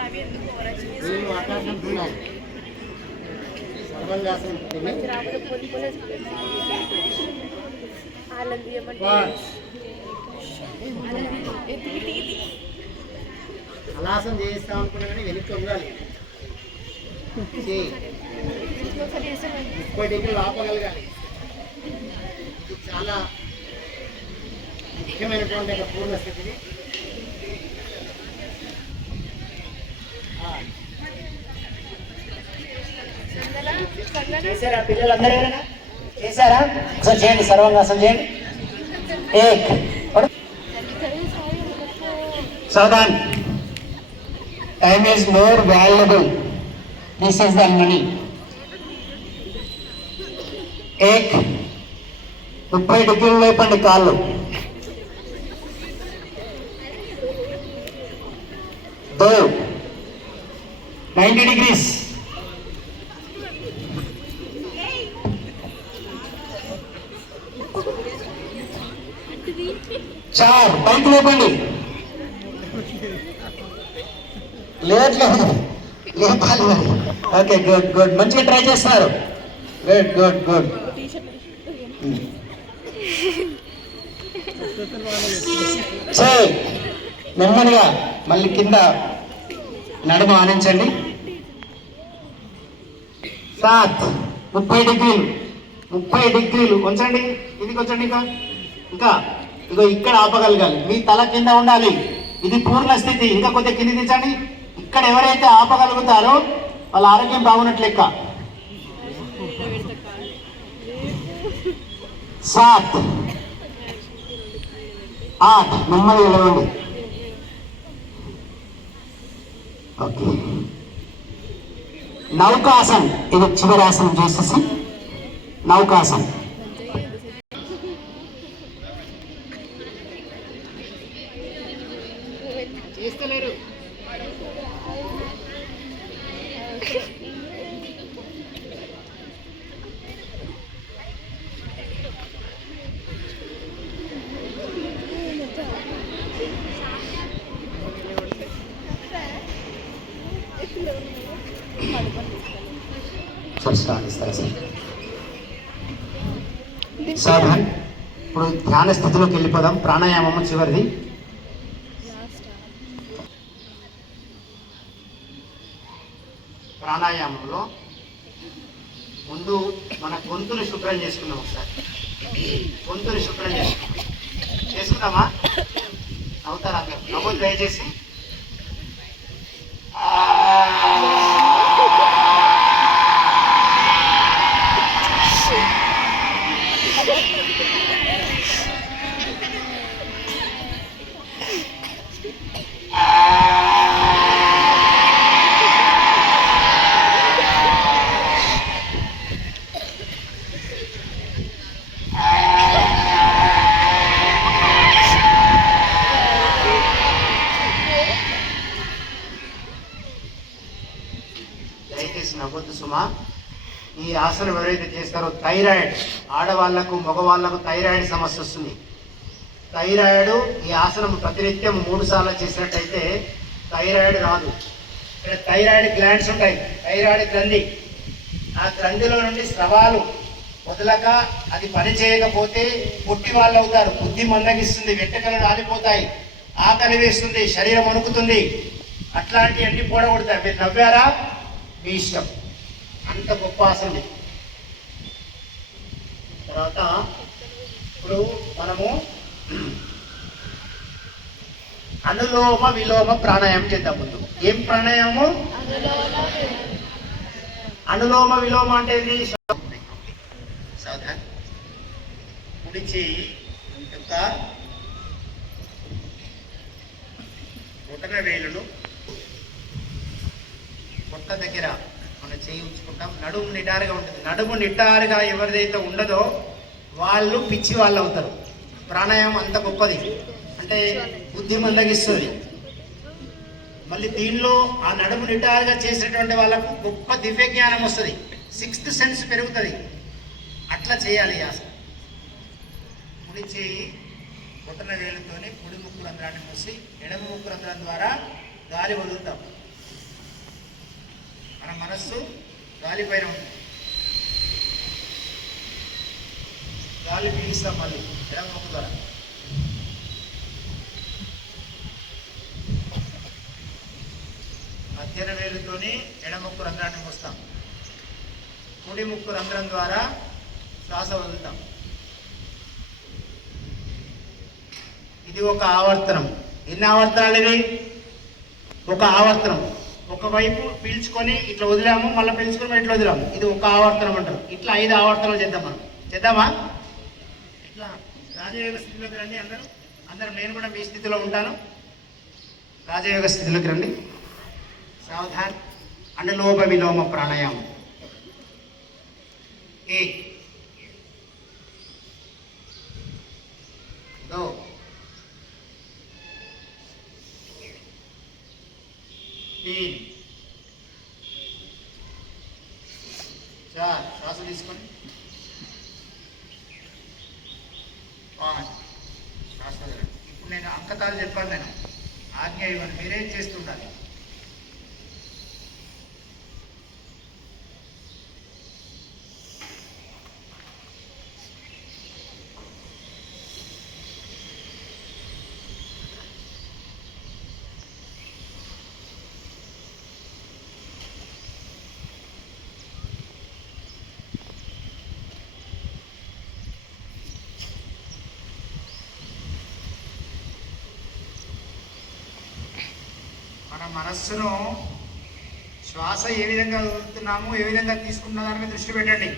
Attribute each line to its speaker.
Speaker 1: అవి ఎందుకు వాళ్ళని తీయమంటే
Speaker 2: అలాసం చేయిస్తాం అనుకున్నా కానీ వెనక్కి ఉండాలి ముప్పై డిగ్రీలు ఆపగలగాలి చాలా ముఖ్యమైనటువంటి ఒక పూర్ణ స్థితిని చేశారా? పిల్లలందరూ ఎవరైనా? చేశారా? ఒకసారి చేయండి సర్వంగాసం చేయండి. ఏక్. సౌదాన్ time is more valuable. This is the money ఏక్. ముప్పై డిగ్రీలు లేపండి కాళ్ళు దో నైంటీ డిగ్రీస్. చార్ పైకి లేపండి. లేట్లేదు లేపాలి మరి. Okay good good. మంచిగా ట్రై చేస్తారు గుడ్ గుడ్ గుడ్. చేయి నెమ్మదిగా మళ్ళీ కింద నడుము ఆనించండి. సాత్. ముప్పై డిగ్రీలు. ముప్పై డిగ్రీలు. ఉంచండి. ఇది కొంచండి ఇంకా. ఇంకా. ఇగో ఇక్కడ ఆపగలగాలి. మీ తల కింద ఉండాలి. ఇది పూర్ణ స్థితి. ఇంకా కొద్దిగా కింది తెచ్చండి ఇక్కడ ఎవరైతే ఆపగలుగుతారో వాళ్ళ ఆరోగ్యం బాగున్నట్లు లెక్క. సాత్. ఆట్ నెమ్మది వెళ్ళవండి ఓకే. నౌకాసన్. ఇది చివరి ఆసనం చేసేసి నౌకాసన్. చేస్తలేరు. సరే ఇస్తారు సార్ సాధన్ ఇప్పుడు ధ్యాన స్థితిలోకి వెళ్ళిపోదాం. ప్రాణాయామం చివరిది. ప్రాణాయామంలో ముందు మన గొంతుని శుభ్రం చేసుకుందాం ఒకసారి. గొంతుని శుభ్రం చేసుకుందాం. చేసుకుందామా? అవుతారా? నవ్వు దయచేసి. నవ్వద్దు ఈ ఆసనం ఎవరైతే చేస్తారో థైరాయిడ్. ఆడవాళ్ళకు మగవాళ్ళకు థైరాయిడ్ సమస్య వస్తుంది. థైరాయిడ్ ఈ ఆసనం ప్రతినిత్యం మూడు సార్లు చేసినట్టయితే థైరాయిడ్ రాదు. ఇక్కడ థైరాయిడ్ గ్లాండ్స్ ఉంటాయి. థైరాయిడ్ గ్రంథి. ఆ గ్రంథిలో నుండి స్రవాలు వదలక అది పని చేయకపోతే పుట్టి వాళ్ళు అవుతారు బుద్ధి మందగిస్తుంది. వెంటకలు రాలిపోతాయి. ఆకలి వేస్తుంది. శరీరం వణుకుతుంది. అట్లాంటివన్నీ కూడగొడతాయి మీరు నవ్వారా? మీ ఇష్టం. అంత గొప్ప ఆసనం తర్వాత ఇప్పుడు మనము అనులోమ విలోమ ప్రాణాయామం చేద్దాం ముందు. ఏం ప్రాణాయామము? అనులోమ విలోమ అంటే ఏంది? సాధన కుడి యొక్క బొటన వేలును పొట్ట దగ్గర మన చేయి ఉంచుకుంటాం నడుము నిటారుగా ఉంటుంది. నడుము నిటారుగా ఎవరిదైతే ఉండదో వాళ్ళు పిచ్చి వాళ్ళు అవుతారు. ప్రాణాయామం అంత గొప్పది. అంటే బుద్ధి మందగిస్తుంది. మళ్ళీ దీనిలో ఆ నడుము నిటారుగా చేసినటువంటి వాళ్ళకు గొప్ప దివ్య జ్ఞానం వస్తుంది. సిక్స్త్ సెన్స్ పెరుగుతుంది. అట్లా చేయాలి ఈ ముడి కుడి చేయి బొట్టన వేలుతోనే కుడి ముక్కు రంధ్రాన్ని మూసి ఎడమ ముక్కు రంధ్రం ద్వారా గాలి వదులుతాం. మన మనస్సు గాలిపైన ఉంది. గాలి పీలుస్తాం మళ్ళీ ఎడమ ముక్కు ద్వారా. మధ్యన వేలుతోని ఎడముక్కు రంధ్రాన్ని మూస్తాం. కుడి ముక్కు రంధ్రం ద్వారా శ్వాస వదులుతాం. ఇది ఒక ఆవర్తనం. ఎన్ని ఆవర్తనాలు ఇవి? ఒక ఆవర్తనం. ఒకవైపు పీల్చుకొని ఇట్లా వదిలాము మళ్ళీ పీల్చుకొని ఇట్లా వదిలాము. ఇది ఒక ఆవర్తనం అంటారు. ఇట్లా ఐదు ఆవర్తనాలు చేద్దాం మనం చేద్దామా? ఇట్లా రాజయోగ స్థితిలోకి రండి అందరూ. అందరూ నేను కూడా మీ స్థితిలో ఉంటాను. రాజయోగ స్థితిలోకి రండి. సావధాన్ అనులోమ విలోమ ప్రాణాయామం. ఏ? ఫిఫ్టీన్ చార్ శ్వాస తీసుకొని శ్వాస ఇప్పుడు నేను అంకతాలు చెప్పాను నేను. ఆజ్ఞ ఇవ్వండి మీరేం చేస్తుండాలి? మనస్సును శ్వాస ఏ విధంగా వదులుతున్నాము ఏ విధంగా తీసుకున్న దాని మీద దృష్టి పెట్టండి.